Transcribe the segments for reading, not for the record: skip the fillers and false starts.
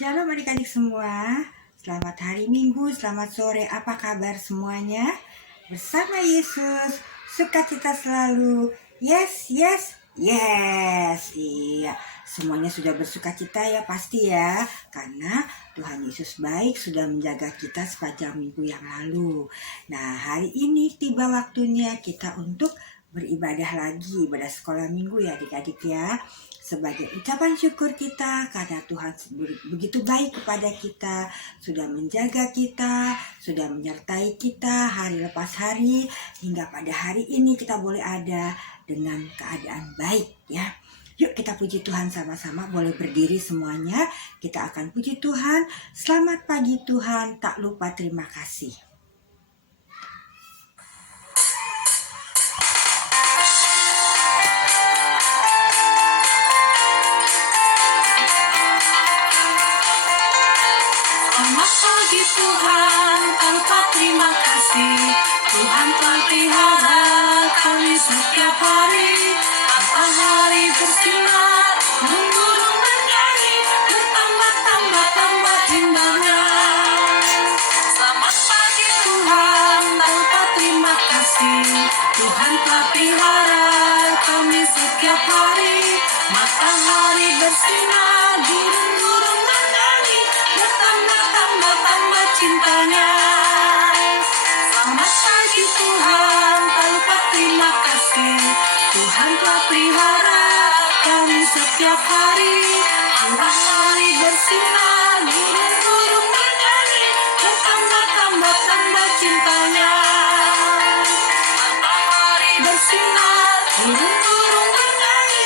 Shalom adik-adik semua, selamat hari Minggu, selamat sore, apa kabar semuanya? Bersama Yesus, sukacita selalu, yes, yes, yes. Iya, semuanya sudah bersukacita ya pasti ya, karena Tuhan Yesus baik sudah menjaga kita sepanjang minggu yang lalu. Nah, hari ini tiba waktunya kita untuk beribadah lagi, ibadah sekolah minggu ya adik-adik ya. Sebagai ucapan syukur kita karena Tuhan begitu baik kepada kita, sudah menjaga kita, sudah menyertai kita hari lepas hari, hingga pada hari ini kita boleh ada dengan keadaan baik ya. Yuk kita puji Tuhan sama-sama, boleh berdiri semuanya, kita akan puji Tuhan. Selamat pagi Tuhan, tak lupa terima kasih. Tuhan, tanpa terima kasih, Tuhan telah pelihara kami setiap hari. Matahari bersinar, burung bernyanyi, bertambah indahnya. Selamat pagi Tuhan, tanpa terima kasih, Tuhan telah pelihara kami setiap hari. Matahari bersinar, burung bernyanyi, bertambah cintanya. Selamat pagi Tuhan, tak lupa terima kasih, Tuhan telah pelihara kami setiap hari. Matahari bersinar, burung bernyanyi, bertambah cintanya. Matahari bersinar, burung bernyanyi,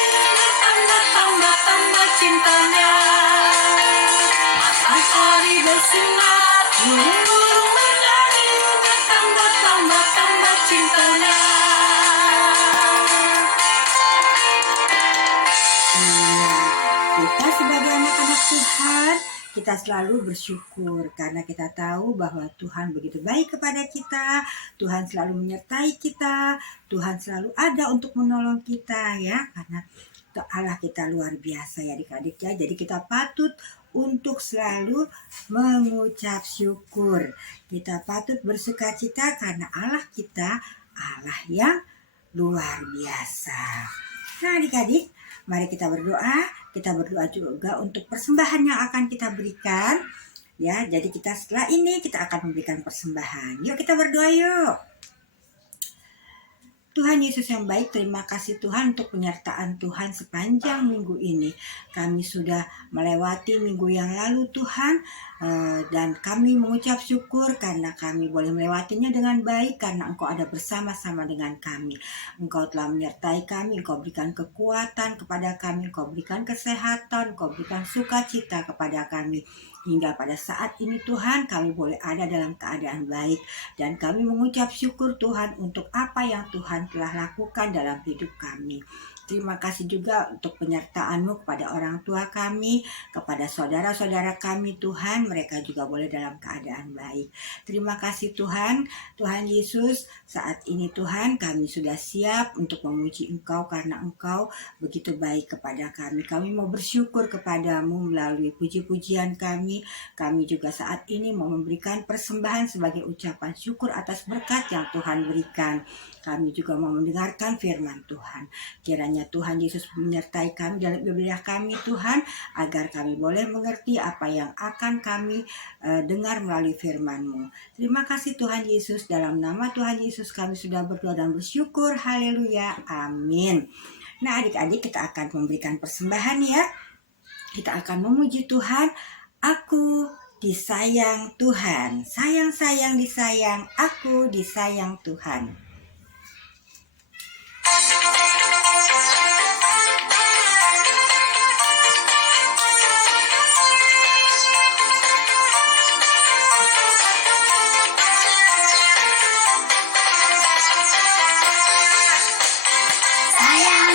bertambah cintanya. Matahari bersinar, burung bernyanyi, bertambah cintanya. Kita sebagai anak-anak Tuhan, kita selalu bersyukur karena kita tahu bahwa Tuhan begitu baik kepada kita, Tuhan selalu menyertai kita, Tuhan selalu ada untuk menolong kita ya, karena Allah kita luar biasa ya adik-adik ya. Jadi kita patut untuk selalu mengucap syukur. Kita patut bersukacita karena Allah kita Allah yang luar biasa. Nah adik-adik, mari kita berdoa. Kita berdoa juga untuk persembahan yang akan kita berikan. Ya, jadi kita setelah ini kita akan memberikan persembahan. Yuk kita berdoa yuk. Tuhan Yesus yang baik, terima kasih Tuhan untuk penyertaan Tuhan sepanjang minggu ini. Kami sudah melewati minggu yang lalu Tuhan, dan kami mengucap syukur karena kami boleh melewatinya dengan baik karena Engkau ada bersama-sama dengan kami. Engkau telah menyertai kami, Engkau berikan kekuatan kepada kami, Engkau berikan kesehatan, Engkau berikan sukacita kepada kami. Hingga pada saat ini Tuhan kami boleh ada dalam keadaan baik. Dan kami mengucap syukur Tuhan untuk apa yang Tuhan telah lakukan dalam hidup kami. Terima kasih juga untuk penyertaan-Mu kepada orang tua kami, kepada saudara-saudara kami Tuhan, mereka juga boleh dalam keadaan baik. Terima kasih Tuhan, Tuhan Yesus, saat ini Tuhan kami sudah siap untuk memuji Engkau karena Engkau begitu baik kepada kami. Kami mau bersyukur kepadamu melalui puji-pujian kami. Kami juga saat ini mau memberikan persembahan sebagai ucapan syukur atas berkat yang Tuhan berikan. Kami juga mau mendengarkan firman Tuhan. Kiranya Tuhan Yesus menyertai kami dalam ibadah kami Tuhan, agar kami boleh mengerti apa yang akan kami dengar melalui firman-Mu. Terima kasih Tuhan Yesus, dalam nama Tuhan Yesus kami sudah berdoa dan bersyukur. Haleluya, amin. Nah adik-adik, kita akan memberikan persembahan ya. Kita akan memuji Tuhan. Aku disayang Tuhan, sayang disayang, aku disayang Tuhan.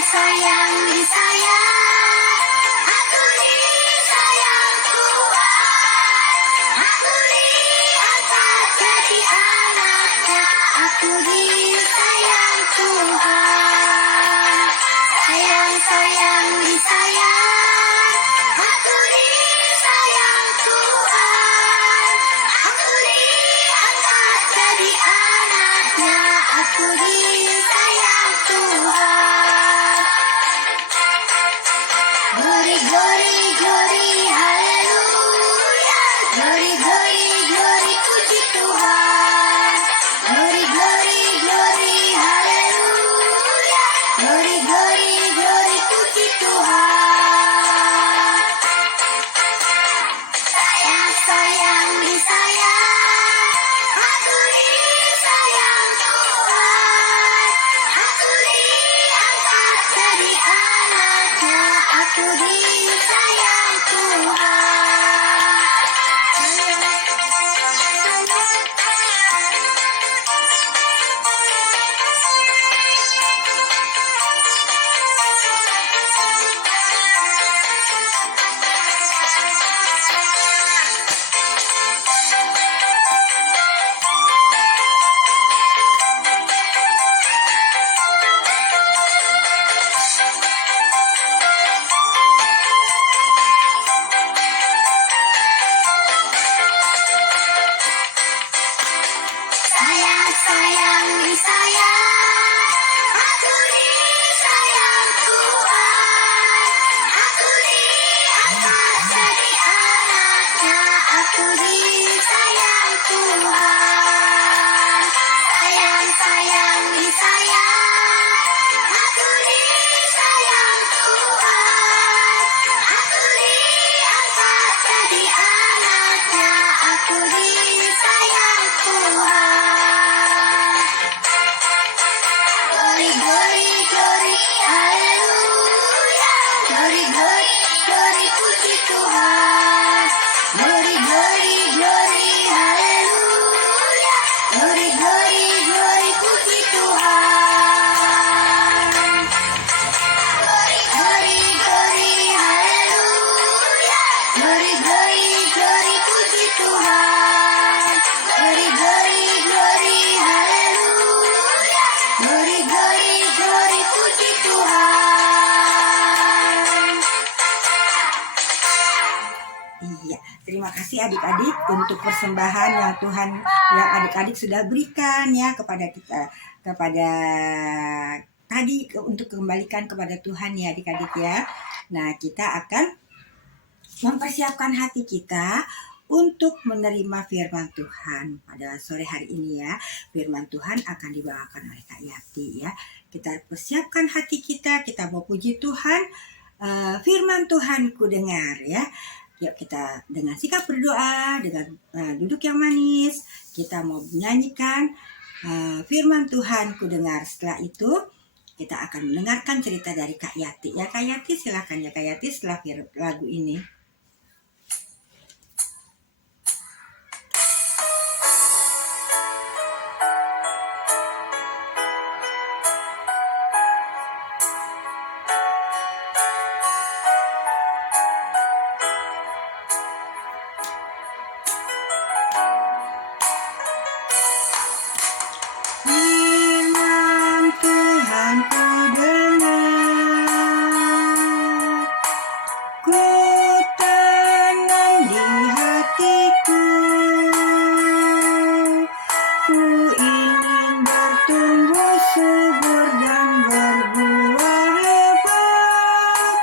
Sayang disayang, aku disayang Tuhan. Aku diangkat jadi anaknya, aku disayang Tuhan. Sayang disayang, aku disayang Glory, glory, glory, puji Tuhan. Sayang, sayang, disayang. Aku disayang Tuhan. Aku diangkat jadi anaknya. Aku disayang Tuhan. Sayang, sayang, disayang. Aku disayang Tuhan. Aku diangkat jadi anaknya. Aku disayang Tuhan. Sayang, sayang, disayang. Aku disayang Tuhan. Aku diangkat jadi anaknya. Aku disayang Tuhan. Glory, glory, glory, haleluya. Glory, glory, glory, puji Tuhan. Glory, glory, glory, haleluya. Glory, glory, glory, puji Tuhan. Glory, glory, glory, haleluya. Glory, glory, glory, puji Tuhan. Glory, glory, glory, haleluya. Glory, glory, glory, puji Tuhan. Iya, terima kasih adik-adik untuk persembahan yang Tuhan, yang adik-adik sudah berikan ya kepada kita, kepada tadi untuk kembalikan kepada Tuhan ya adik-adik ya. Nah, kita akan mempersiapkan hati kita untuk menerima firman Tuhan pada sore hari ini ya. Firman Tuhan akan dibawakan oleh Kak Yati ya. Kita persiapkan hati kita mau puji Tuhan. Firman Tuhan ku dengar ya. Yuk kita dengan sikap berdoa, dengan duduk yang manis, kita mau menyanyikan firman Tuhan ku dengar. Setelah itu kita akan mendengarkan cerita dari Kak Yati. Ya Kak Yati, silakan ya Kak Yati setelah lagu ini. Firman Tuhan ku dengar, ku tanam di hatiku, ku ingin bertumbuh subur dan berbuah lebat.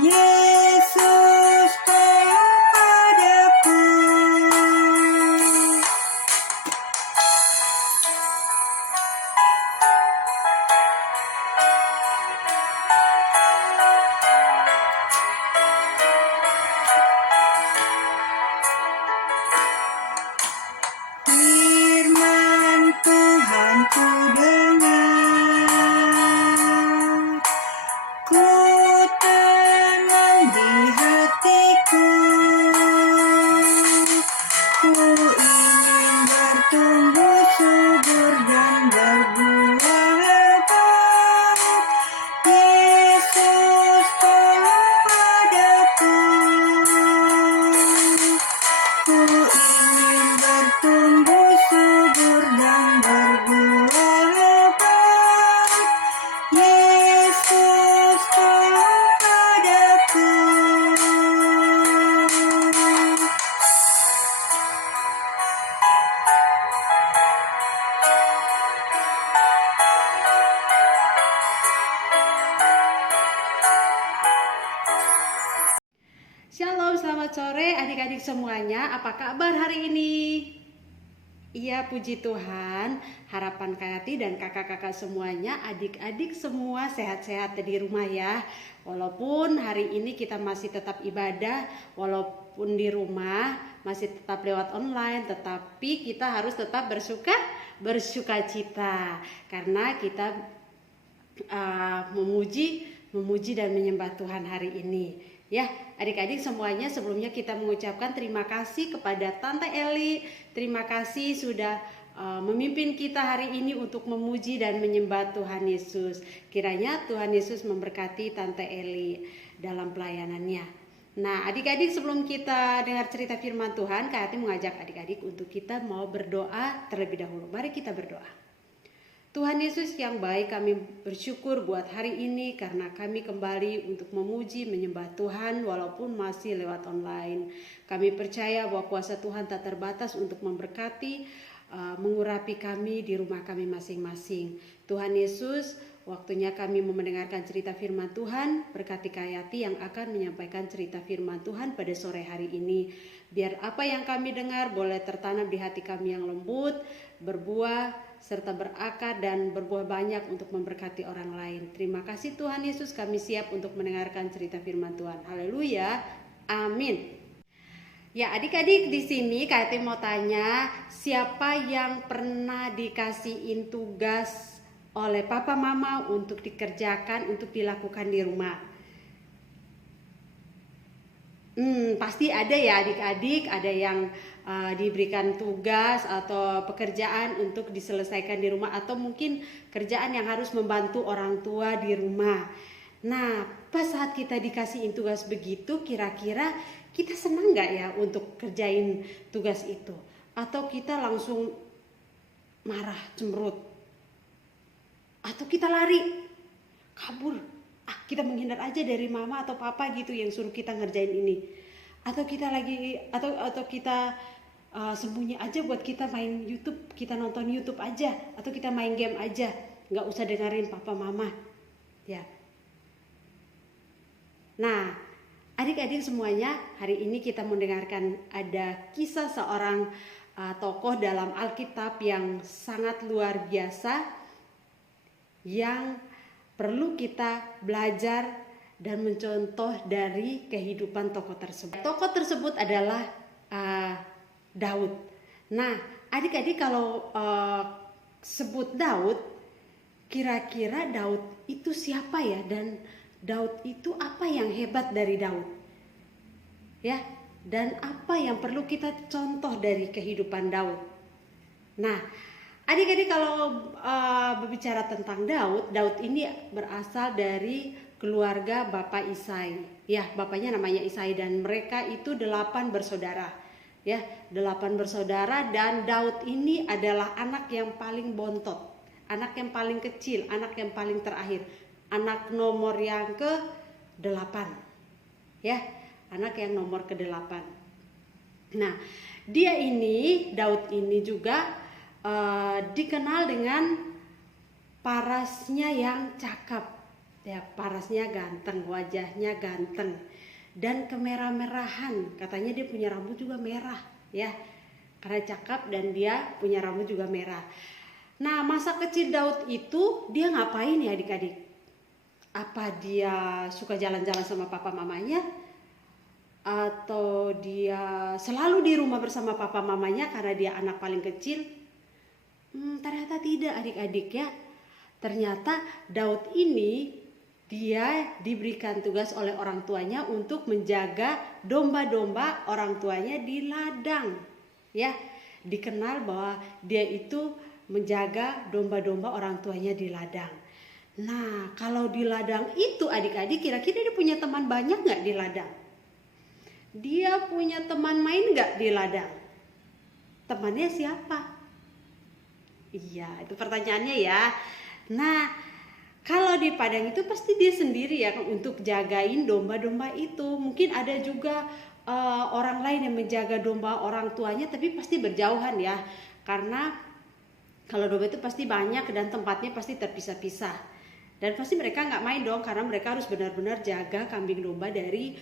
Yesus tolong padaku. Firman Tuhan ku dengar, ku tanam di hatiku, ku ingin bertumbuh subur dan berbuah lebat. Yesus tolong padaku, ku ingin bertumbuh subur dan berbuah lebat. Yesus tolong padaku. Shalom, selamat sore adik-adik semuanya. Apa kabar hari ini? Iya, puji Tuhan, harapan Kayati dan kakak-kakak semuanya, adik-adik semua sehat-sehat di rumah ya. Walaupun hari ini kita masih tetap ibadah, walaupun di rumah masih tetap lewat online, tetapi kita harus tetap bersuka cita karena kita memuji dan menyembah Tuhan hari ini. Ya, adik-adik semuanya, sebelumnya kita mengucapkan terima kasih kepada Tante Eli. Terima kasih sudah memimpin kita hari ini untuk memuji dan menyembah Tuhan Yesus. Kiranya Tuhan Yesus memberkati Tante Eli dalam pelayanannya. Nah, adik-adik, sebelum kita dengar cerita firman Tuhan, Kak Hati mengajak adik-adik untuk kita mau berdoa terlebih dahulu. Mari kita berdoa. Tuhan Yesus yang baik, kami bersyukur buat hari ini karena kami kembali untuk memuji, menyembah Tuhan walaupun masih lewat online. Kami percaya bahwa kuasa Tuhan tak terbatas untuk memberkati, mengurapi kami di rumah kami masing-masing. Tuhan Yesus, waktunya kami mendengarkan cerita firman Tuhan, berkati Kayati yang akan menyampaikan cerita firman Tuhan pada sore hari ini. Biar apa yang kami dengar boleh tertanam di hati kami yang lembut, berbuah, serta berakar dan berbuah banyak untuk memberkati orang lain. Terima kasih Tuhan Yesus, kami siap untuk mendengarkan cerita firman Tuhan. Haleluya, amin. Ya, adik-adik, di sini Kak Eti mau tanya, siapa yang pernah dikasihin tugas oleh papa mama untuk dikerjakan, untuk dilakukan di rumah? Pasti ada ya adik-adik, ada yang diberikan tugas atau pekerjaan untuk diselesaikan di rumah, atau mungkin kerjaan yang harus membantu orang tua di rumah. Nah, pas saat kita dikasihin tugas begitu, kira-kira kita senang gak ya untuk kerjain tugas itu? Atau kita langsung marah, cemberut? Atau kita lari, kabur? Kita menghindar aja dari mama atau papa gitu yang suruh kita ngerjain ini. Atau kita sembunyi aja buat kita main YouTube, kita nonton YouTube aja, atau kita main game aja, nggak usah dengerin papa mama, ya. Nah, adik-adik semuanya, hari ini kita mendengarkan ada kisah seorang tokoh dalam Alkitab yang sangat luar biasa, yang perlu kita belajar dan mencontoh dari kehidupan tokoh tersebut. Tokoh tersebut adalah Daud. Nah, adik-adik kalau sebut Daud, kira-kira Daud itu siapa ya? Dan Daud itu apa yang hebat dari Daud? Ya, dan apa yang perlu kita contoh dari kehidupan Daud? Nah, adik-adik kalau berbicara tentang Daud ini berasal dari keluarga Bapak Isai. Ya, bapaknya namanya Isai dan mereka itu 8 bersaudara. Ya, 8 bersaudara, dan Daud ini adalah anak yang paling bontot, anak yang paling kecil, anak yang paling terakhir, anak nomor yang ke-8. Ya, anak yang nomor ke-8. Nah, Daud ini juga dikenal dengan parasnya yang cakep. Ya, parasnya ganteng, wajahnya ganteng, dan kemerah-merahan. Katanya dia punya rambut juga merah, ya, karena cakep dan dia punya rambut juga merah. Nah, masa kecil Daud itu dia ngapain ya adik-adik? Apa dia suka jalan-jalan sama papa mamanya? Atau dia selalu di rumah bersama papa mamanya karena dia anak paling kecil? Ternyata tidak adik-adik ya. Ternyata Daud ini dia diberikan tugas oleh orang tuanya untuk menjaga domba-domba orang tuanya di ladang. Ya, dikenal bahwa dia itu menjaga domba-domba orang tuanya di ladang. Nah, kalau di ladang itu adik-adik, kira-kira dia punya teman banyak gak di ladang? Dia punya teman main gak di ladang? Temannya siapa? Iya, itu pertanyaannya ya. Nah, kalau di padang itu pasti dia sendiri ya untuk jagain domba-domba itu. Mungkin ada juga orang lain yang menjaga domba orang tuanya, tapi pasti berjauhan ya. Karena kalau domba itu pasti banyak dan tempatnya pasti terpisah-pisah. Dan pasti mereka nggak main dong, karena mereka harus benar-benar jaga kambing domba dari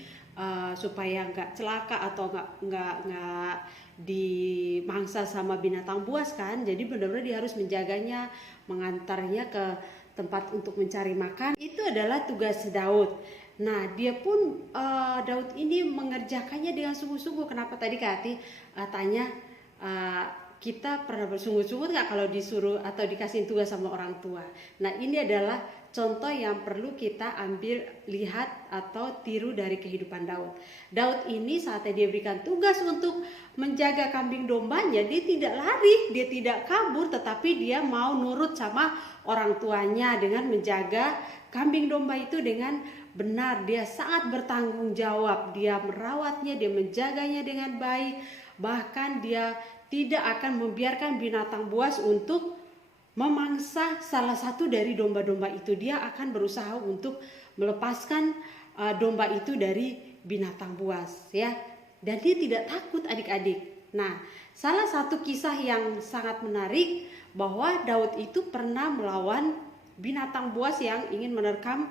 supaya nggak celaka atau nggak dimangsa sama binatang buas kan. Jadi benar-benar dia harus menjaganya, mengantarnya ke tempat untuk mencari makan. Itu adalah tugas Daud. Nah, dia pun Daud ini mengerjakannya dengan sungguh-sungguh. Kenapa tadi Kak Ati tanya kita pernah bersungguh-sungguh nggak kalau disuruh atau dikasih tugas sama orang tua? Nah, ini adalah contoh yang perlu kita ambil, lihat atau tiru dari kehidupan Daud. Daud ini saat dia berikan tugas untuk menjaga kambing dombanya, dia tidak lari, dia tidak kabur, tetapi dia mau nurut sama orang tuanya dengan menjaga kambing domba itu dengan benar. Dia sangat bertanggung jawab, dia merawatnya, dia menjaganya dengan baik, bahkan dia tidak akan membiarkan binatang buas untuk memangsa salah satu dari domba-domba itu. Dia akan berusaha untuk melepaskan domba itu dari binatang buas, ya. Dan dia tidak takut adik-adik. Nah, salah satu kisah yang sangat menarik bahwa Daud itu pernah melawan binatang buas yang ingin menerkam,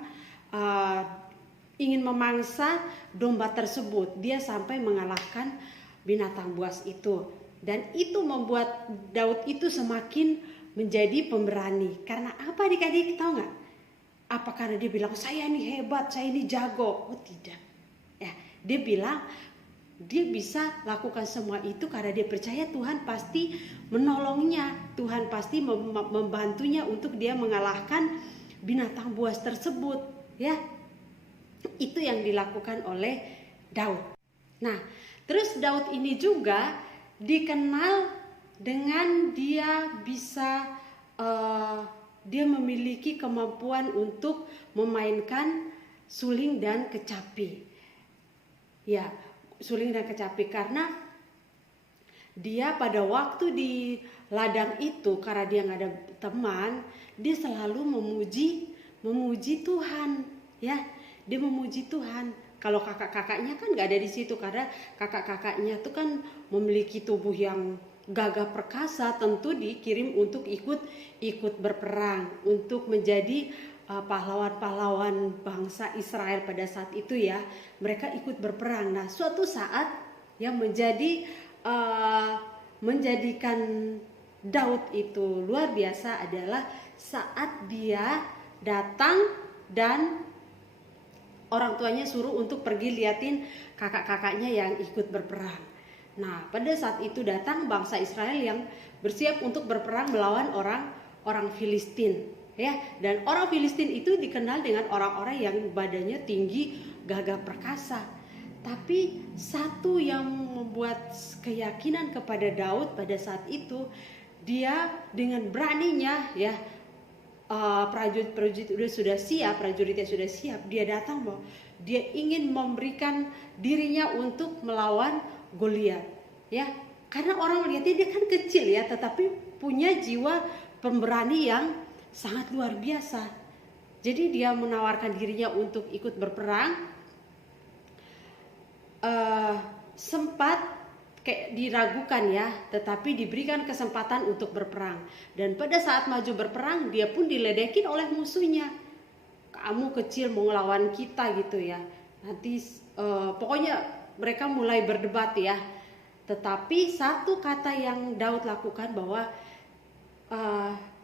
ingin memangsa domba tersebut. Dia sampai mengalahkan binatang buas itu. Dan itu membuat Daud itu semakin menjadi pemberani. Karena apa adik-adik, tahu nggak? Apa karena dia bilang saya ini hebat, saya ini jago? Oh tidak. Ya, dia bilang dia bisa lakukan semua itu karena dia percaya Tuhan pasti menolongnya, Tuhan pasti membantunya untuk dia mengalahkan binatang buas tersebut. Ya, itu yang dilakukan oleh Daud. Nah, terus Daud ini juga dikenal dengan dia bisa dia memiliki kemampuan untuk memainkan suling dan kecapi. Ya, suling dan kecapi karena dia pada waktu di ladang itu, karena dia nggak ada teman, dia selalu memuji Tuhan, ya. Dia memuji Tuhan. Kalau kakak-kakaknya kan nggak ada di situ karena kakak-kakaknya tuh kan memiliki tubuh yang gagah perkasa, tentu dikirim untuk ikut berperang, untuk menjadi pahlawan-pahlawan bangsa Israel pada saat itu ya. Mereka ikut berperang. Nah, suatu saat yang menjadikan Daud itu luar biasa adalah saat dia datang dan orang tuanya suruh untuk pergi liatin kakak-kakaknya yang ikut berperang. Nah, pada saat itu datang bangsa Israel yang bersiap untuk berperang melawan orang Filistin, ya. Dan orang Filistin itu dikenal dengan orang-orang yang badannya tinggi, gagah perkasa. Tapi satu yang membuat keyakinan kepada Daud pada saat itu, dia dengan beraninya, ya, prajuritnya sudah siap, dia datang bahwa dia ingin memberikan dirinya untuk melawan Goliat, ya, karena orang melihatnya dia kan kecil ya, tetapi punya jiwa pemberani yang sangat luar biasa. Jadi dia menawarkan dirinya untuk ikut berperang. Sempat kayak diragukan ya, tetapi diberikan kesempatan untuk berperang. Dan pada saat maju berperang, dia pun diledekin oleh musuhnya. Kamu kecil mau ngelawan kita gitu ya. Nanti pokoknya mereka mulai berdebat ya. Tetapi satu kata yang Daud lakukan bahwa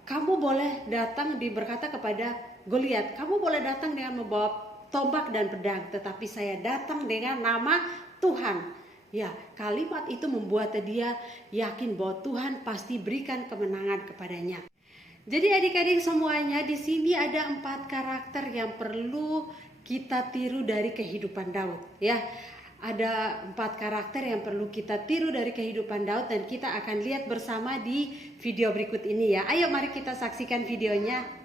kamu boleh datang, berkata kepada Goliat, kamu boleh datang dengan membawa tombak dan pedang, tetapi saya datang dengan nama Tuhan. Ya, kalimat itu membuat dia yakin bahwa Tuhan pasti berikan kemenangan kepadanya. Jadi adik-adik semuanya, di sini ada 4 karakter yang perlu kita tiru dari kehidupan Daud. Ya, ada 4 karakter yang perlu kita tiru dari kehidupan Daud dan kita akan lihat bersama di video berikut ini ya. Ayo mari kita saksikan videonya.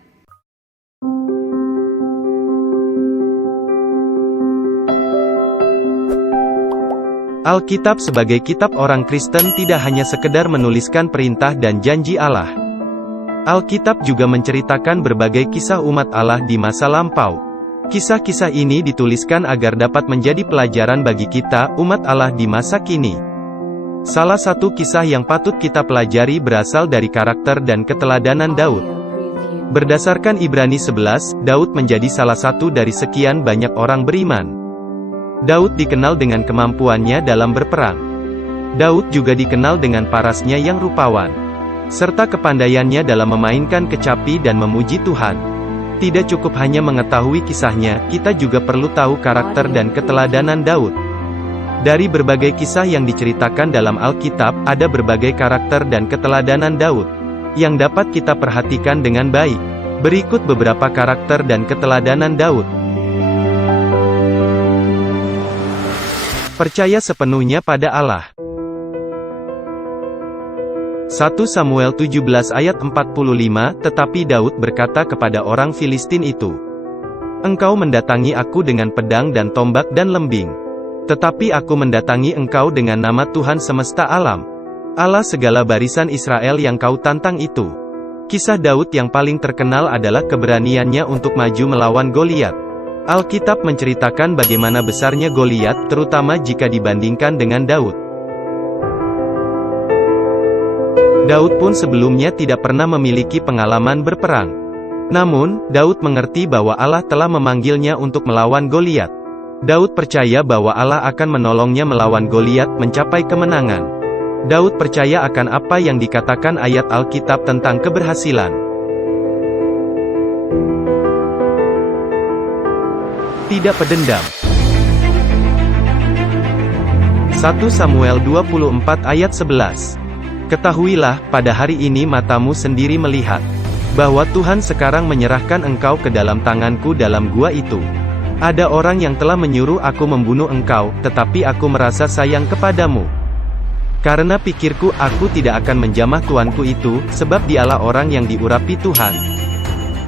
Alkitab sebagai kitab orang Kristen tidak hanya sekedar menuliskan perintah dan janji Allah. Alkitab juga menceritakan berbagai kisah umat Allah di masa lampau. Kisah-kisah ini dituliskan agar dapat menjadi pelajaran bagi kita, umat Allah di masa kini. Salah satu kisah yang patut kita pelajari berasal dari karakter dan keteladanan Daud. Berdasarkan Ibrani 11, Daud menjadi salah satu dari sekian banyak orang beriman. Daud dikenal dengan kemampuannya dalam berperang. Daud juga dikenal dengan parasnya yang rupawan, serta kepandaiannya dalam memainkan kecapi dan memuji Tuhan. Tidak cukup hanya mengetahui kisahnya, kita juga perlu tahu karakter dan keteladanan Daud. Dari berbagai kisah yang diceritakan dalam Alkitab, ada berbagai karakter dan keteladanan Daud yang dapat kita perhatikan dengan baik. Berikut beberapa karakter dan keteladanan Daud. Percaya sepenuhnya pada Allah. 1 Samuel 17 ayat 45, tetapi Daud berkata kepada orang Filistin itu, "Engkau mendatangi aku dengan pedang dan tombak dan lembing. Tetapi aku mendatangi engkau dengan nama Tuhan semesta alam, Allah segala barisan Israel yang kau tantang itu." Kisah Daud yang paling terkenal adalah keberaniannya untuk maju melawan Goliat. Alkitab menceritakan bagaimana besarnya Goliat, terutama jika dibandingkan dengan Daud. Daud pun sebelumnya tidak pernah memiliki pengalaman berperang. Namun, Daud mengerti bahwa Allah telah memanggilnya untuk melawan Goliat. Daud percaya bahwa Allah akan menolongnya melawan Goliat mencapai kemenangan. Daud percaya akan apa yang dikatakan ayat Alkitab tentang keberhasilan. Tidak pedendam. 1 Samuel 24 ayat 11. Ketahuilah, pada hari ini matamu sendiri melihat bahwa Tuhan sekarang menyerahkan engkau ke dalam tanganku dalam gua itu. Ada orang yang telah menyuruh aku membunuh engkau, tetapi aku merasa sayang kepadamu. Karena pikirku aku tidak akan menjamah tuanku itu, sebab dialah orang yang diurapi Tuhan.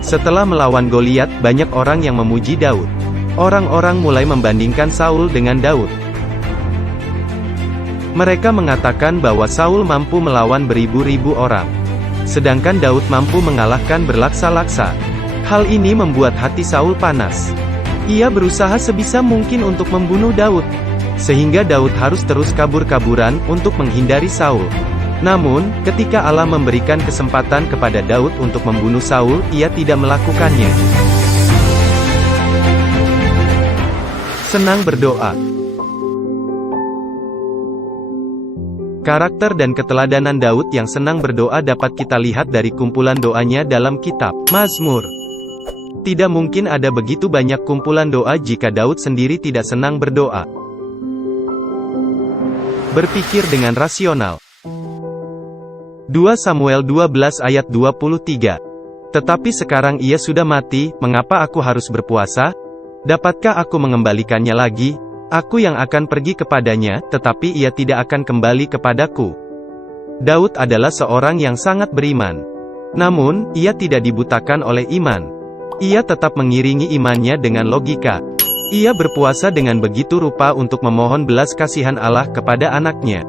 Setelah melawan Goliat, banyak orang yang memuji Daud. Orang-orang mulai membandingkan Saul dengan Daud. Mereka mengatakan bahwa Saul mampu melawan beribu-ribu orang, sedangkan Daud mampu mengalahkan berlaksa-laksa. Hal ini membuat hati Saul panas. Ia berusaha sebisa mungkin untuk membunuh Daud, sehingga Daud harus terus kabur-kaburan untuk menghindari Saul. Namun, ketika Allah memberikan kesempatan kepada Daud untuk membunuh Saul, ia tidak melakukannya. Senang berdoa. Karakter dan keteladanan Daud yang senang berdoa dapat kita lihat dari kumpulan doanya dalam kitab Mazmur. Tidak mungkin ada begitu banyak kumpulan doa jika Daud sendiri tidak senang berdoa. Berpikir dengan rasional. 2 Samuel 12 ayat 23. Tetapi sekarang ia sudah mati, mengapa aku harus berpuasa? Dapatkah aku mengembalikannya lagi? Aku yang akan pergi kepadanya, tetapi ia tidak akan kembali kepadaku. Daud adalah seorang yang sangat beriman. Namun, ia tidak dibutakan oleh iman. Ia tetap mengiringi imannya dengan logika. Ia berpuasa dengan begitu rupa untuk memohon belas kasihan Allah kepada anaknya.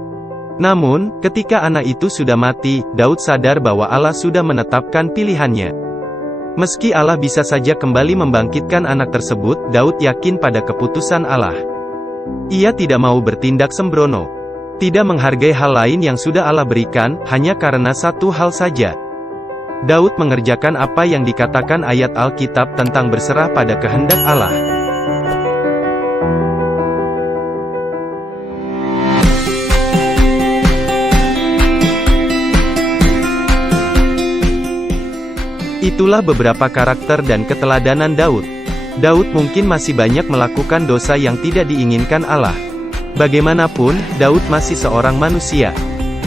Namun, ketika anak itu sudah mati, Daud sadar bahwa Allah sudah menetapkan pilihannya. Meski Allah bisa saja kembali membangkitkan anak tersebut, Daud yakin pada keputusan Allah. Ia tidak mau bertindak sembrono, tidak menghargai hal lain yang sudah Allah berikan, hanya karena satu hal saja. Daud mengerjakan apa yang dikatakan ayat Alkitab tentang berserah pada kehendak Allah. Itulah beberapa karakter dan keteladanan Daud. Daud mungkin masih banyak melakukan dosa yang tidak diinginkan Allah. Bagaimanapun, Daud masih seorang manusia.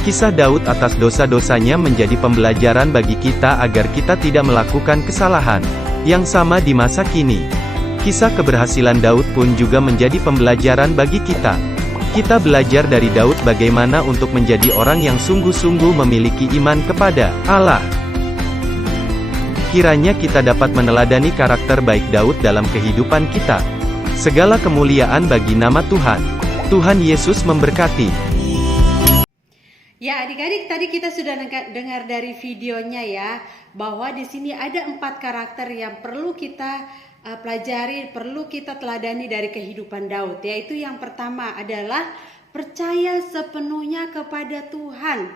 Kisah Daud atas dosa-dosanya menjadi pembelajaran bagi kita agar kita tidak melakukan kesalahan yang sama di masa kini. Kisah keberhasilan Daud pun juga menjadi pembelajaran bagi kita. Kita belajar dari Daud bagaimana untuk menjadi orang yang sungguh-sungguh memiliki iman kepada Allah. Kiranya kita dapat meneladani karakter baik Daud dalam kehidupan kita. Segala kemuliaan bagi nama Tuhan. Tuhan Yesus memberkati. Ya adik-adik, tadi kita sudah dengar dari videonya ya, bahwa di sini ada 4 karakter yang perlu kita pelajari, perlu kita teladani dari kehidupan Daud. Yaitu yang pertama adalah percaya sepenuhnya kepada Tuhan.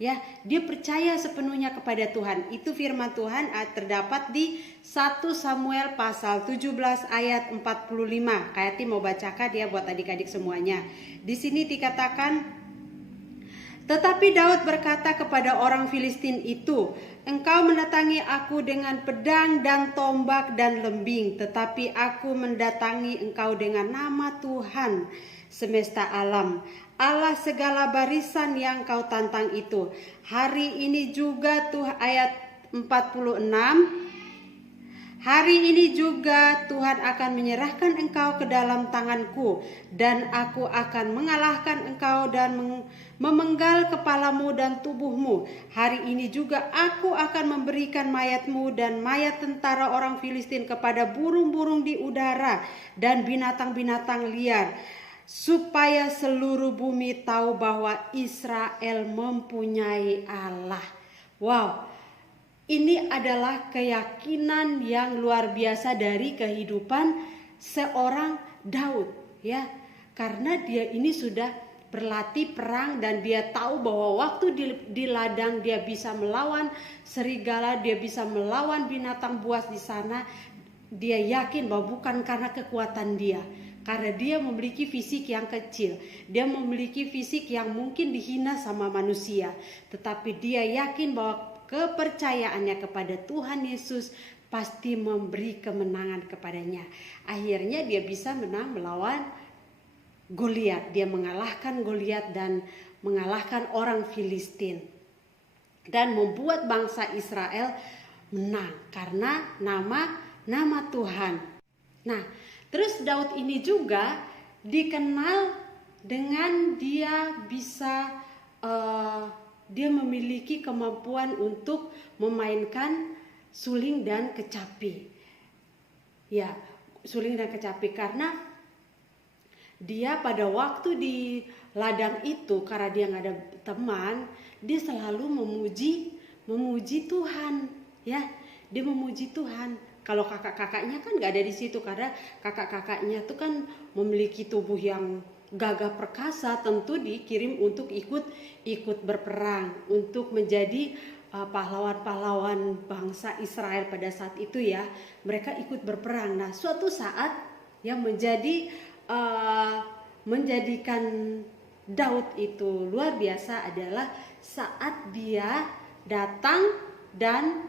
Ya, dia percaya sepenuhnya kepada Tuhan. Itu firman Tuhan terdapat di 1 Samuel pasal 17 ayat 45. Kayati mau bacakan ya buat adik-adik semuanya. Di sini dikatakan, tetapi Daud berkata kepada orang Filistin itu, engkau mendatangi aku dengan pedang dan tombak dan lembing, tetapi aku mendatangi engkau dengan nama Tuhan semesta alam, Allah segala barisan yang kau tantang itu. Hari ini juga ayat 46, hari ini juga Tuhan akan menyerahkan engkau ke dalam tanganku, dan aku akan mengalahkan engkau dan memenggal kepalamu dan tubuhmu. Hari ini juga aku akan memberikan mayatmu dan mayat tentara orang Filistin kepada burung-burung di udara dan binatang-binatang liar, supaya seluruh bumi tahu bahwa Israel mempunyai Allah. Wow, ini adalah keyakinan yang luar biasa dari kehidupan seorang Daud, ya. Karena dia ini sudah berlatih perang dan dia tahu bahwa waktu di ladang dia bisa melawan serigala, dia bisa melawan binatang buas di sana. Dia yakin bahwa bukan karena kekuatan dia, karena dia memiliki fisik yang kecil, dia memiliki fisik yang mungkin dihina sama manusia, tetapi dia yakin bahwa kepercayaannya kepada Tuhan Yesus pasti memberi kemenangan kepadanya. Akhirnya dia bisa menang melawan Goliat. Dia mengalahkan Goliat dan mengalahkan orang Filistin dan membuat bangsa Israel menang karena nama Tuhan. Nah, terus Daud ini juga dikenal dengan dia bisa dia memiliki kemampuan untuk memainkan suling dan kecapi. Ya, suling dan kecapi karena dia pada waktu di ladang itu, karena dia nggak ada teman, dia selalu memuji Tuhan, ya. Dia memuji Tuhan. Kalau kakak-kakaknya kan nggak ada di situ, karena kakak-kakaknya tuh kan memiliki tubuh yang gagah perkasa, tentu dikirim untuk ikut berperang, untuk menjadi pahlawan-pahlawan bangsa Israel pada saat itu ya. Mereka ikut berperang. Nah, suatu saat yang menjadikan Daud itu luar biasa adalah saat dia datang dan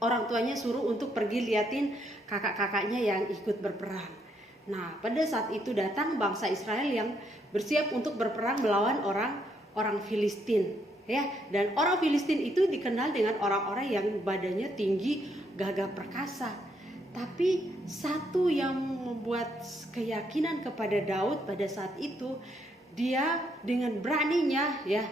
orang tuanya suruh untuk pergi liatin kakak-kakaknya yang ikut berperang. Nah, pada saat itu datang bangsa Israel yang bersiap untuk berperang melawan orang Filistin, ya. Dan orang Filistin itu dikenal dengan orang-orang yang badannya tinggi, gagah perkasa. Tapi satu yang membuat keyakinan kepada Daud pada saat itu, dia dengan beraninya, ya,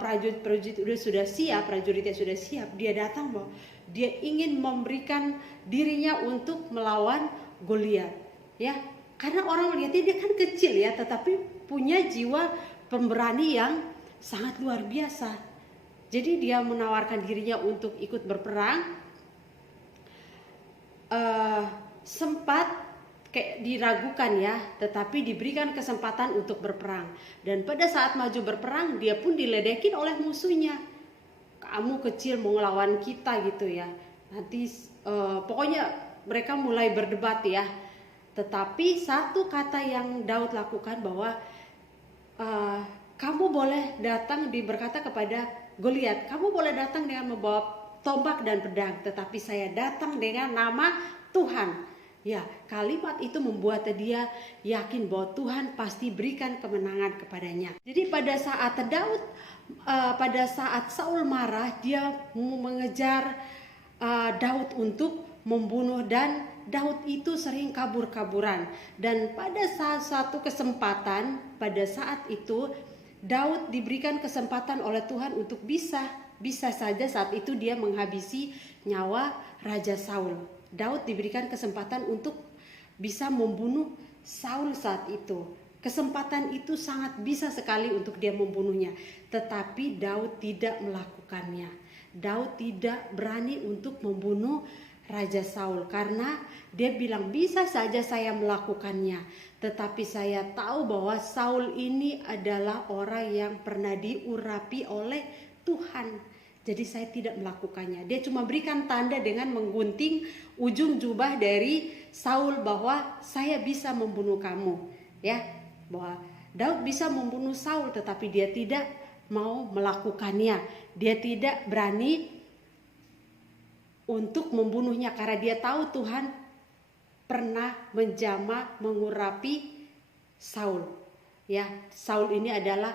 prajuritnya sudah siap, dia datang bahwa dia ingin memberikan dirinya untuk melawan Goliat, ya. Karena orang melihatnya dia kan kecil ya, tetapi punya jiwa pemberani yang sangat luar biasa. Jadi dia menawarkan dirinya untuk ikut berperang. Sempat kayak diragukan ya, tetapi diberikan kesempatan untuk berperang. Dan pada saat maju berperang, dia pun diledekin oleh musuhnya. Kamu kecil mau ngelawan kita gitu ya. Nanti pokoknya mereka mulai berdebat ya. Tetapi satu kata yang Daud lakukan bahwa kamu boleh datang, berkata kepada Goliat, kamu boleh datang dengan membawa tombak dan pedang, tetapi saya datang dengan nama Tuhan. Ya, kalimat itu membuat dia yakin bahwa Tuhan pasti berikan kemenangan kepadanya. Jadi pada saat Saul marah, dia mengejar Daud untuk membunuh, dan Daud itu sering kabur-kaburan. Dan pada satu kesempatan, pada saat itu Daud diberikan kesempatan oleh Tuhan untuk bisa saja saat itu dia menghabisi nyawa Raja Saul. Daud diberikan kesempatan untuk bisa membunuh Saul saat itu. Kesempatan itu sangat bisa sekali untuk dia membunuhnya, tetapi Daud tidak melakukannya. Daud tidak berani untuk membunuh Raja Saul, karena dia bilang bisa saja saya melakukannya, tetapi saya tahu bahwa Saul ini adalah orang yang pernah diurapi oleh Tuhan. Jadi saya tidak melakukannya. Dia cuma berikan tanda dengan menggunting ujung jubah dari Saul bahwa saya bisa membunuh kamu, ya, bahwa Daud bisa membunuh Saul, tetapi dia tidak mau melakukannya. Dia tidak berani untuk membunuhnya karena dia tahu Tuhan pernah menjamah mengurapi Saul. Ya, Saul ini adalah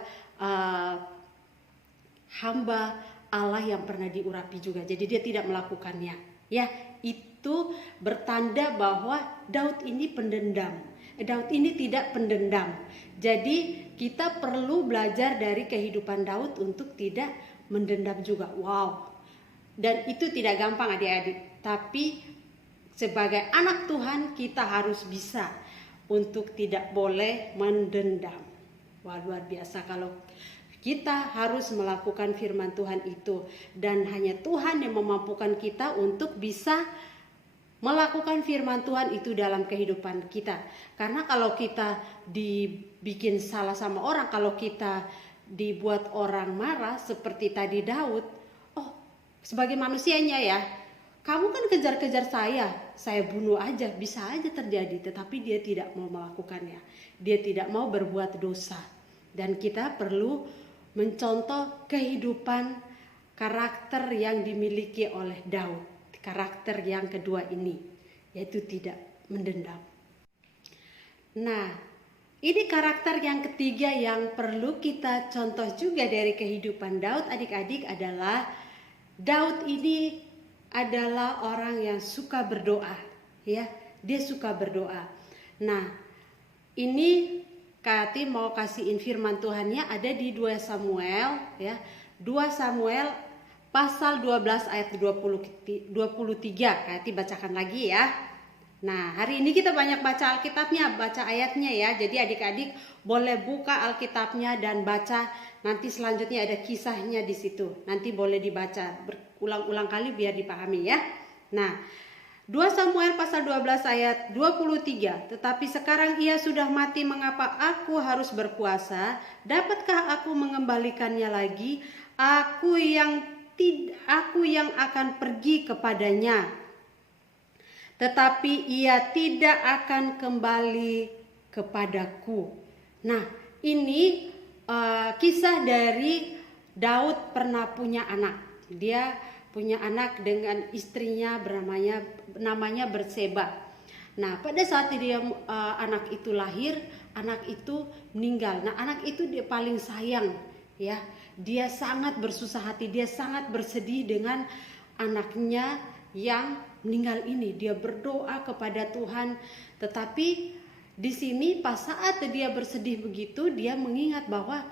hamba Allah yang pernah diurapi juga. Jadi dia tidak melakukannya. Ya, itu bertanda bahwa Daud ini pendendam. Daud ini tidak pendendam. Jadi kita perlu belajar dari kehidupan Daud untuk tidak mendendam juga. Wow. Dan itu tidak gampang adik-adik. Tapi sebagai anak Tuhan kita harus bisa untuk tidak boleh mendendam. Wah, luar biasa kalau kita harus melakukan firman Tuhan itu. Dan hanya Tuhan yang memampukan kita untuk bisa melakukan firman Tuhan itu dalam kehidupan kita. Karena kalau kita dibikin salah sama orang, kalau kita dibuat orang marah seperti tadi Daud, oh sebagai manusianya ya, kamu kan kejar-kejar saya bunuh aja, bisa aja terjadi. Tetapi dia tidak mau melakukannya, dia tidak mau berbuat dosa. Dan kita perlu mencontoh kehidupan karakter yang dimiliki oleh Daud. Karakter yang kedua ini, yaitu tidak mendendam. Nah, ini karakter yang ketiga yang perlu kita contoh juga dari kehidupan Daud adik-adik adalah Daud ini adalah orang yang suka berdoa, ya. Dia suka berdoa. Nah, ini Kati mau kasihin firman Tuhannya ada di 2 Samuel, ya. 2 Samuel pasal 12 ayat 23. Kati bacakan lagi ya. Nah, hari ini kita banyak baca Alkitabnya, baca ayatnya ya. Jadi adik-adik boleh buka Alkitabnya dan baca. Nanti selanjutnya ada kisahnya di situ. Nanti boleh dibaca berulang-ulang kali biar dipahami ya. Nah, 2 Samuel pasal 12 ayat 23. Tetapi sekarang ia sudah mati, mengapa aku harus berpuasa? Dapatkah aku mengembalikannya lagi? Aku yang akan pergi kepadanya, tetapi ia tidak akan kembali kepadaku. Nah, ini kisah dari Daud pernah punya anak. Dia punya anak dengan istrinya namanya Batseba. Nah, pada saat anak itu lahir, anak itu meninggal. Nah, anak itu dia paling sayang, ya. Dia sangat bersusah hati, dia sangat bersedih dengan anaknya yang meninggal ini. Dia berdoa kepada Tuhan, tetapi di sini pas saat dia bersedih begitu, dia mengingat bahwa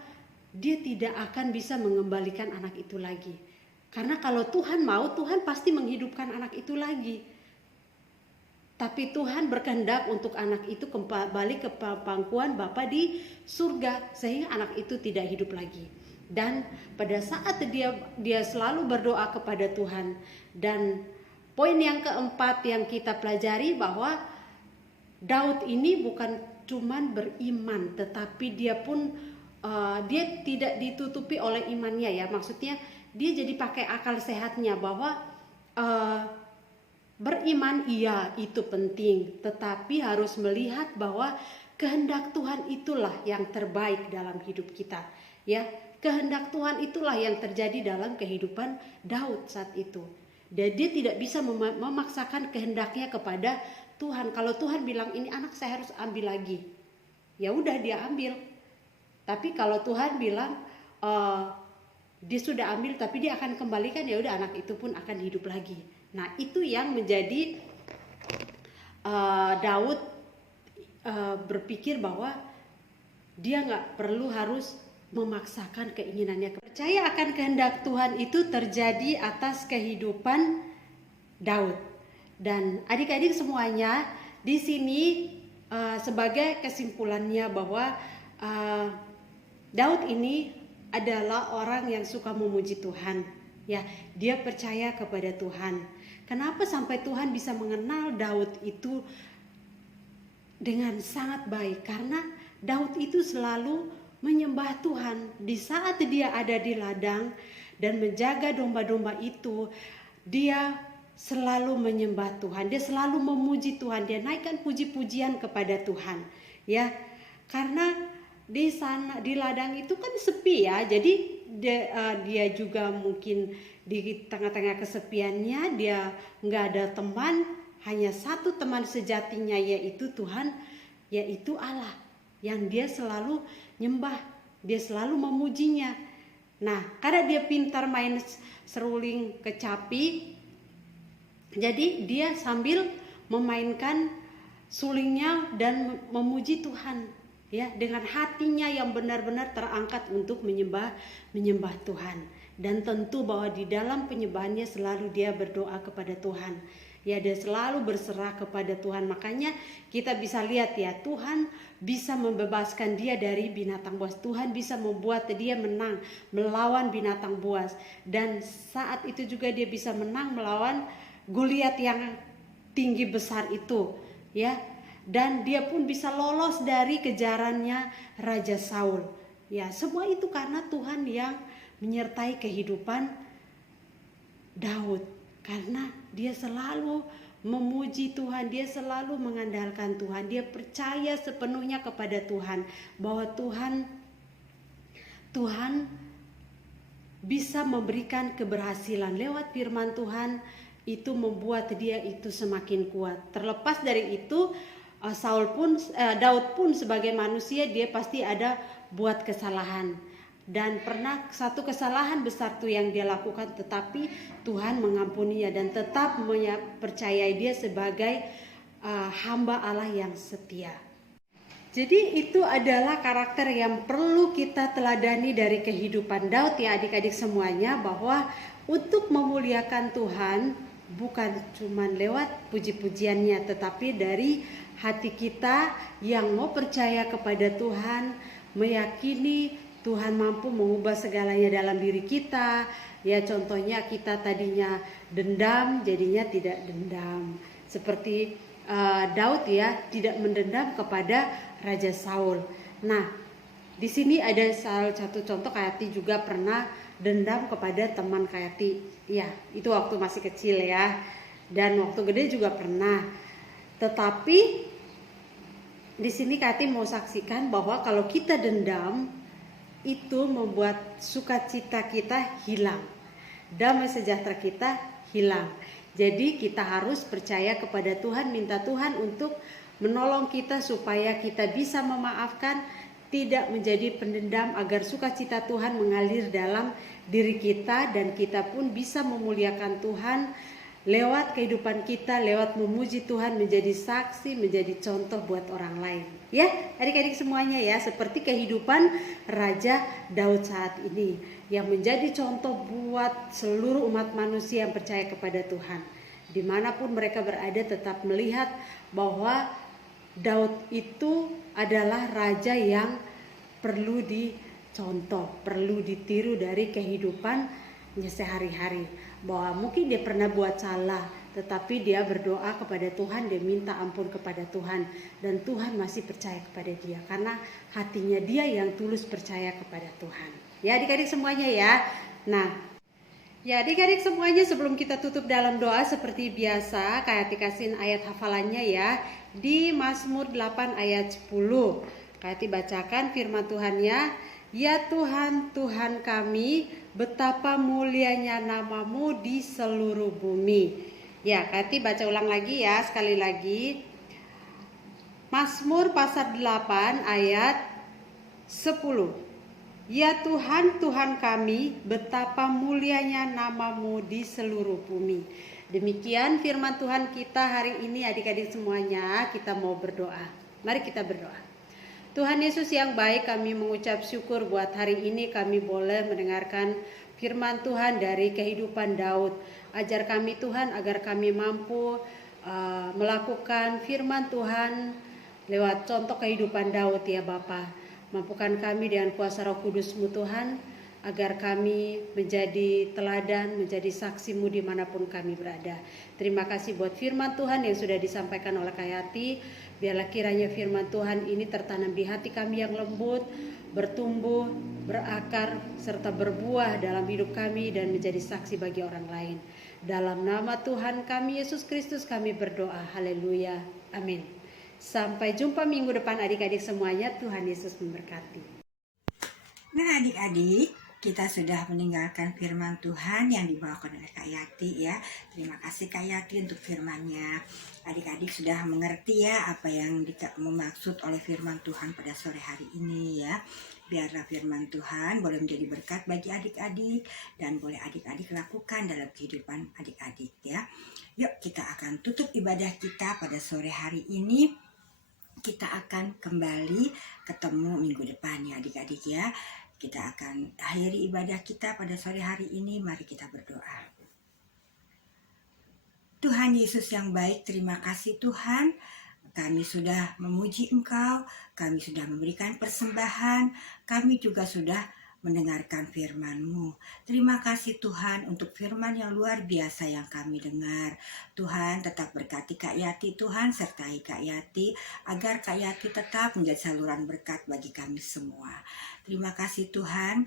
dia tidak akan bisa mengembalikan anak itu lagi. Karena kalau Tuhan mau, Tuhan pasti menghidupkan anak itu lagi. Tapi Tuhan berkehendak untuk anak itu kembali ke pangkuan Bapa di surga, sehingga anak itu tidak hidup lagi. Dan pada saat dia selalu berdoa kepada Tuhan. Dan poin yang keempat yang kita pelajari bahwa Daud ini bukan cuman beriman, tetapi dia pun dia tidak ditutupi oleh imannya ya. Maksudnya dia jadi pakai akal sehatnya bahwa beriman iya itu penting, tetapi harus melihat bahwa kehendak Tuhan itulah yang terbaik dalam hidup kita, ya. Kehendak Tuhan itulah yang terjadi dalam kehidupan Daud saat itu. Dan dia tidak bisa memaksakan kehendaknya kepada Tuhan. Kalau Tuhan bilang ini anak saya harus ambil lagi, ya udah dia ambil. Tapi kalau Tuhan bilang dia sudah ambil tapi dia akan kembalikan, ya udah anak itu pun akan hidup lagi. Nah, itu yang menjadi Daud berpikir bahwa dia nggak perlu harus memaksakan keinginannya. Percaya akan kehendak Tuhan itu terjadi atas kehidupan Daud. Dan adik-adik semuanya di sini sebagai kesimpulannya bahwa Daud ini adalah orang yang suka memuji Tuhan. Ya, dia percaya kepada Tuhan. Kenapa sampai Tuhan bisa mengenal Daud itu dengan sangat baik? Karena Daud itu selalu menyembah Tuhan. Di saat dia ada di ladang dan menjaga domba-domba itu, dia selalu menyembah Tuhan. Dia selalu memuji Tuhan. Dia naikkan puji-pujian kepada Tuhan. Ya, karena di sana di ladang itu kan sepi ya. Jadi dia juga mungkin di tengah-tengah kesepiannya dia nggak ada teman, hanya satu teman sejatinya yaitu Tuhan, yaitu Allah yang dia selalu nyembah, dia selalu memujinya. Nah, karena dia pintar main seruling kecapi, jadi dia sambil memainkan sulingnya dan memuji Tuhan, ya, dengan hatinya yang benar-benar terangkat untuk menyembah Tuhan. Dan tentu bahwa di dalam penyembahannya selalu dia berdoa kepada Tuhan. Ya, dia selalu berserah kepada Tuhan. Makanya kita bisa lihat ya, Tuhan bisa membebaskan dia dari binatang buas. Tuhan bisa membuat dia menang melawan binatang buas. Dan saat itu juga dia bisa menang melawan Goliat yang tinggi besar itu, ya. Dan dia pun bisa lolos dari kejarannya Raja Saul. Ya, semua itu karena Tuhan yang menyertai kehidupan Daud. Karena dia selalu memuji Tuhan, dia selalu mengandalkan Tuhan, dia percaya sepenuhnya kepada Tuhan, bahwa Tuhan bisa memberikan keberhasilan lewat firman Tuhan. Itu membuat dia itu semakin kuat. Terlepas dari itu, Daud pun sebagai manusia dia pasti ada buat kesalahan. Dan pernah satu kesalahan besar tuh yang dia lakukan, tetapi Tuhan mengampuninya dan tetap percayai dia sebagai hamba Allah yang setia. Jadi itu adalah karakter yang perlu kita teladani dari kehidupan Daud ya adik-adik semuanya, bahwa untuk memuliakan Tuhan bukan cuma lewat puji-pujiannya, tetapi dari hati kita yang mau percaya kepada Tuhan, meyakini Tuhan mampu mengubah segalanya dalam diri kita. Ya, contohnya kita tadinya dendam, jadinya tidak dendam. Seperti Daud ya, tidak mendendam kepada Raja Saul. Nah, di sini ada salah satu contoh, Kayati juga pernah dendam kepada teman Kayati. Ya, itu waktu masih kecil ya. Dan waktu gede juga pernah. Tetapi di sini Kayati mau saksikan bahwa kalau kita dendam, itu membuat sukacita kita hilang, damai sejahtera kita hilang. Jadi kita harus percaya kepada Tuhan, minta Tuhan untuk menolong kita supaya kita bisa memaafkan, tidak menjadi pendendam, agar sukacita Tuhan mengalir dalam diri kita dan kita pun bisa memuliakan Tuhan lewat kehidupan kita, lewat memuji Tuhan, menjadi saksi, menjadi contoh buat orang lain. Ya, adik-adik semuanya ya, seperti kehidupan Raja Daud saat ini yang menjadi contoh buat seluruh umat manusia yang percaya kepada Tuhan. Dimanapun mereka berada, tetap melihat bahwa Daud itu adalah raja yang perlu dicontoh, perlu ditiru dari kehidupannya sehari-hari. Bahwa mungkin dia pernah buat salah, tetapi dia berdoa kepada Tuhan, dia minta ampun kepada Tuhan, dan Tuhan masih percaya kepada dia karena hatinya dia yang tulus percaya kepada Tuhan. Ya adik-adik semuanya ya. Nah, ya adik-adik semuanya, sebelum kita tutup dalam doa seperti biasa, Kayati kasih ayat hafalannya ya, di Mazmur 8 ayat 10. Kayati bacakan firman Tuhannya. Ya Tuhan, Tuhan kami, betapa mulianya namamu di seluruh bumi. Ya, Kayati baca ulang lagi ya, sekali lagi. Mazmur pasal 8 ayat 10. Ya Tuhan, Tuhan kami, betapa mulianya namamu di seluruh bumi. Demikian firman Tuhan kita hari ini adik-adik semuanya. Kita mau berdoa. Mari kita berdoa. Tuhan Yesus yang baik, kami mengucap syukur buat hari ini kami boleh mendengarkan firman Tuhan dari kehidupan Daud. Ajar kami Tuhan agar kami mampu melakukan firman Tuhan lewat contoh kehidupan Daud ya Bapa. Mampukan kami dengan kuasa Roh Kudus-Mu Tuhan, agar kami menjadi teladan, menjadi saksi-Mu dimanapun kami berada. Terima kasih buat firman Tuhan yang sudah disampaikan oleh Kak Yati. Biarlah kiranya firman Tuhan ini tertanam di hati kami yang lembut, bertumbuh, berakar, serta berbuah dalam hidup kami dan menjadi saksi bagi orang lain. Dalam nama Tuhan kami Yesus Kristus kami berdoa. Haleluya. Amin. Sampai jumpa minggu depan adik-adik semuanya. Tuhan Yesus memberkati. Nah adik-adik, kita sudah meninggalkan firman Tuhan yang dibawakan oleh Kak Yati ya. Terima kasih Kak Yati untuk firman-Nya. Adik-adik sudah mengerti ya apa yang dimaksud oleh firman Tuhan pada sore hari ini ya. Biarlah firman Tuhan boleh menjadi berkat bagi adik-adik dan boleh adik-adik lakukan dalam kehidupan adik-adik ya. Yuk kita akan tutup ibadah kita pada sore hari ini. Kita akan kembali ketemu minggu depan ya adik-adik ya. Kita akan akhiri ibadah kita pada sore hari ini. Mari kita berdoa. Tuhan Yesus yang baik, terima kasih Tuhan. Kami sudah memuji Engkau, kami sudah memberikan persembahan, kami juga sudah mendengarkan firman-Mu. Terima kasih Tuhan untuk firman yang luar biasa yang kami dengar. Tuhan tetap berkati Kak Yati Tuhan, sertai Kak Yati agar Kak Yati tetap menjadi saluran berkat bagi kami semua. Terima kasih Tuhan,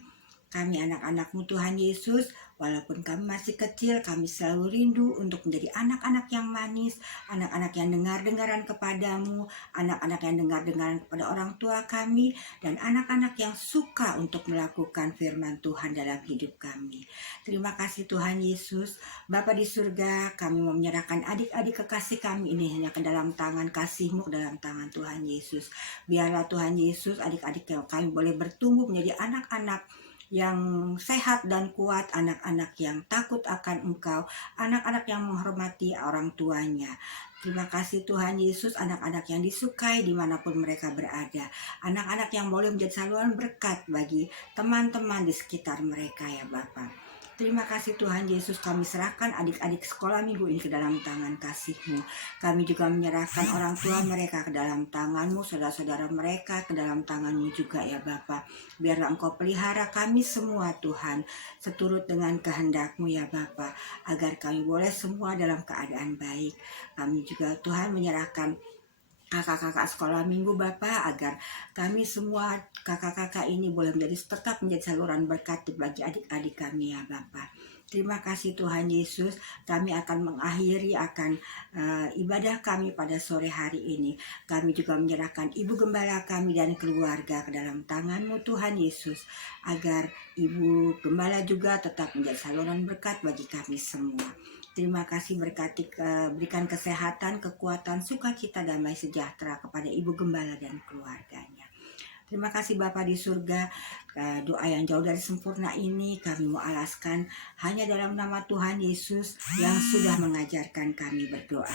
kami anak-anak-Mu Tuhan Yesus, walaupun kami masih kecil, kami selalu rindu untuk menjadi anak-anak yang manis, anak-anak yang dengar-dengaran kepadamu, anak-anak yang dengar-dengaran kepada orang tua kami, dan anak-anak yang suka untuk melakukan firman Tuhan dalam hidup kami. Terima kasih Tuhan Yesus. Bapa di surga, kami mau menyerahkan adik-adik kekasih kami ini hanya ke dalam tangan kasih-Mu, ke dalam tangan Tuhan Yesus. Biarlah Tuhan Yesus, adik-adik kami boleh bertumbuh menjadi anak-anak yang sehat dan kuat, anak-anak yang takut akan Engkau, anak-anak yang menghormati orang tuanya. Terima kasih Tuhan Yesus, anak-anak yang disukai dimanapun mereka berada, anak-anak yang boleh menjadi saluran berkat bagi teman-teman di sekitar mereka ya Bapak. Terima kasih Tuhan Yesus, kami serahkan adik-adik sekolah minggu ini ke dalam tangan kasih-Mu. Kami juga menyerahkan orang tua mereka ke dalam tangan-Mu, saudara-saudara mereka ke dalam tangan-Mu juga ya Bapa. Biarlah Engkau pelihara kami semua Tuhan, seturut dengan kehendak-Mu ya Bapa, agar kami boleh semua dalam keadaan baik. Kami juga Tuhan menyerahkan kakak-kakak sekolah minggu Bapak, agar kami semua kakak-kakak ini boleh tetap menjadi saluran berkat bagi adik-adik kami ya Bapak. Terima kasih Tuhan Yesus, kami akan mengakhiri ibadah kami pada sore hari ini. Kami juga menyerahkan Ibu Gembala kami dan keluarga ke dalam tangan-Mu Tuhan Yesus, agar Ibu Gembala juga tetap menjadi saluran berkat bagi kami semua. Terima kasih, berkati, berikan kesehatan, kekuatan, sukacita, damai sejahtera kepada Ibu Gembala dan keluarganya. Terima kasih Bapa di surga, doa yang jauh dari sempurna ini kami mau alaskan hanya dalam nama Tuhan Yesus yang sudah mengajarkan kami berdoa.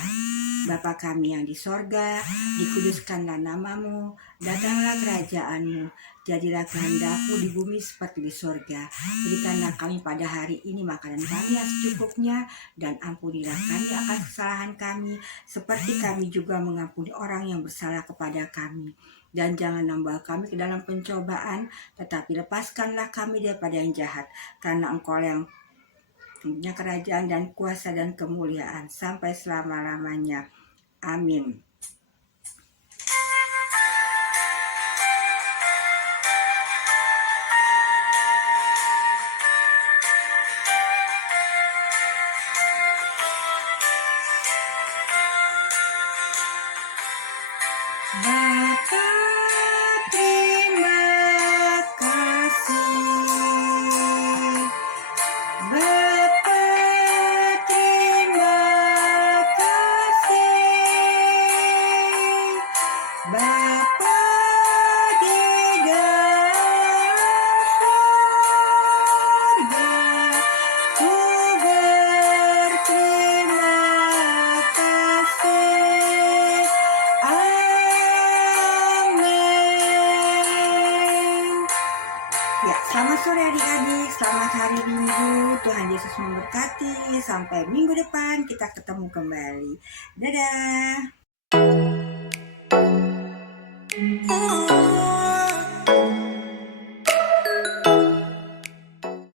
Bapa kami yang di sorga, dikuduskanlah nama-Mu, datanglah kerajaan-Mu, jadilah kehendak-Mu di bumi seperti di sorga. Berikanlah kami pada hari ini makanan kami yang secukupnya, dan ampunilah kami akan kesalahan kami, seperti kami juga mengampuni orang yang bersalah kepada kami. Dan jangan membawa kami ke dalam pencobaan, tetapi lepaskanlah kami daripada yang jahat, karena Engkau yang punya kerajaan dan kuasa dan kemuliaan sampai selama-lamanya. Amin. Bapa, terima kasih. Bapa, terima kasih. Bapa di dalam surga, ku berterima kasih. Amin. Ya, selamat sore adik-adik, selamat hari Minggu. Tuhan Yesus memberkati. Sampai minggu depan kita ketemu kembali. Dadah.